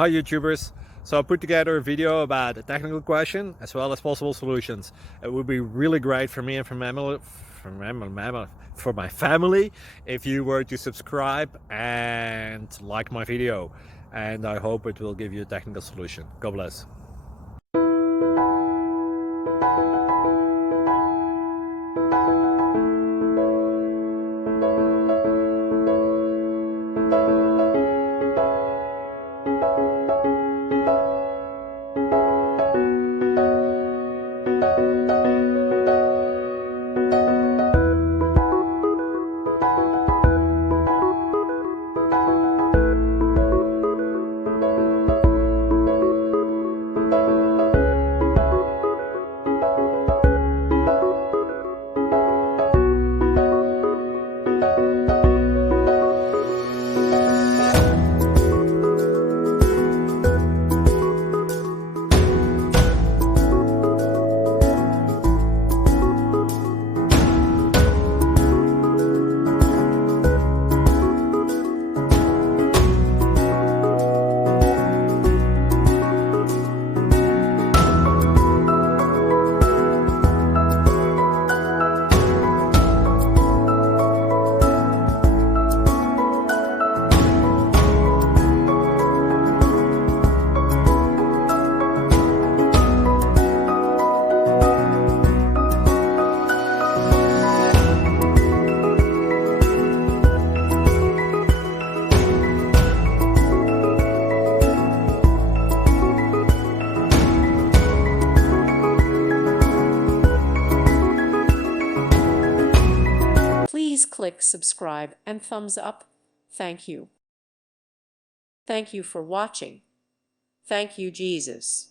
Hi YouTubers! So I put together a video about a technical question as well as possible solutions. It would be really great for me and for my family if you were to subscribe and like my video, and I hope it will give you a technical solution. God bless. Please click subscribe and thumbs up. Thank you. Thank you for watching. Thank you, Jesus.